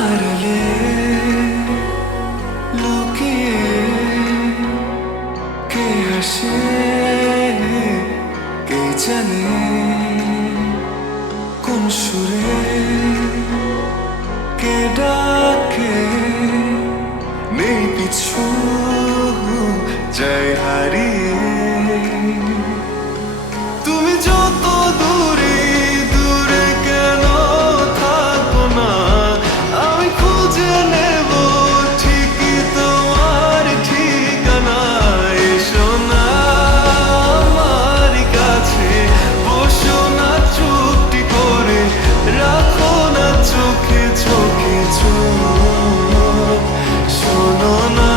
আড়ালে লুকিয়ে কে হাসে কে জানে কোন সুরে কে ডাকে নেই পিছু যায় হারিয়ে তুমি যত দূরে দূরে কেন থাকো না আমি খুঁজে নেব ঠিকই তোমার ঠিকানা এসো না আমার কাছে বসো না চুপটি করে রাখো না চোখে চোখে চোখ শোনো না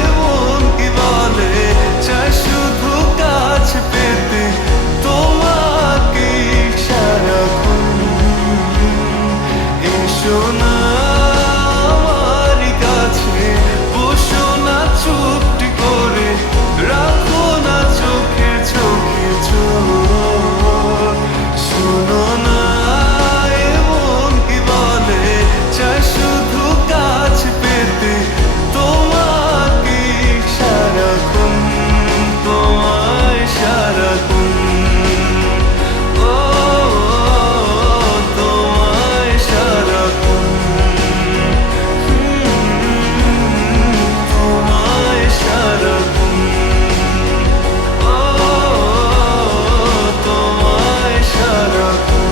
এমন কি বলে চাই শুধু কাছ পেতে তোমাকে সারাক্ষণ এসো না আমার কাছে বসো না চুপটি করে রাখো না চোখে চোখে চোখ শোনো না এমন কি বলে চাই শুধু কাছ পেতে তোমাকে সারাক্ষণ তোমায় সারাক্ষণ ও তোমায় সারাক্ষণ তোমায় সারাক্ষণ ও তোমায় সারাক্ষণ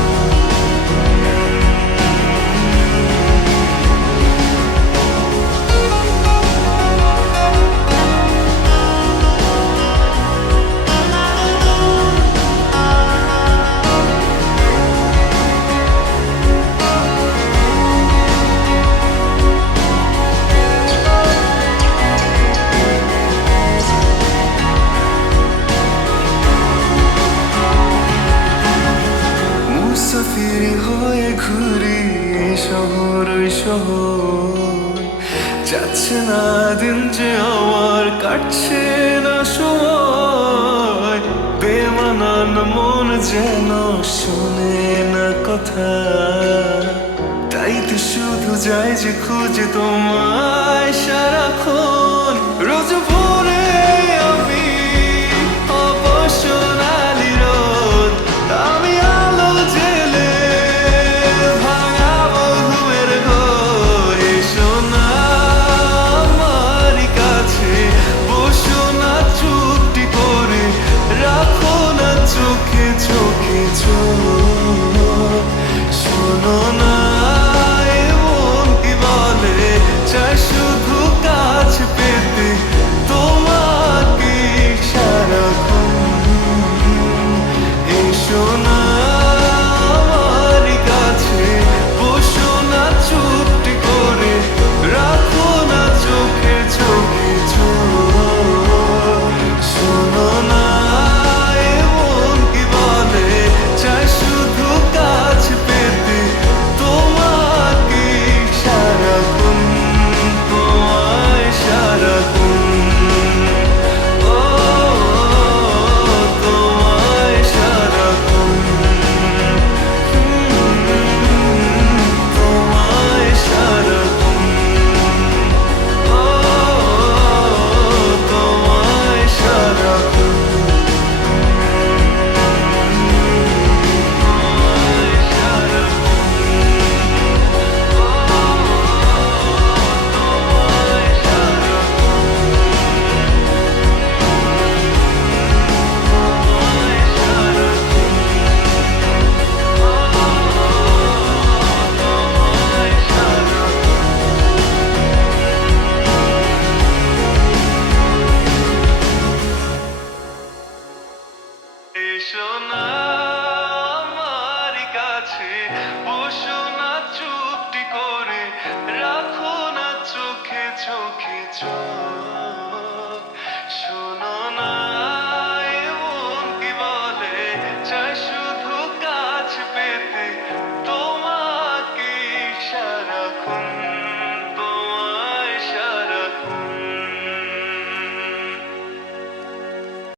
মুসাফির হয়ে ঘুরি এই শহর ওই শহর যাচ্ছে না দিন যে আমার কাটছে না সময় বেমানান মন যেন শোনে না কথা তাই তো শুধু যাই যে খুঁজে তোমায় সারাক্ষণ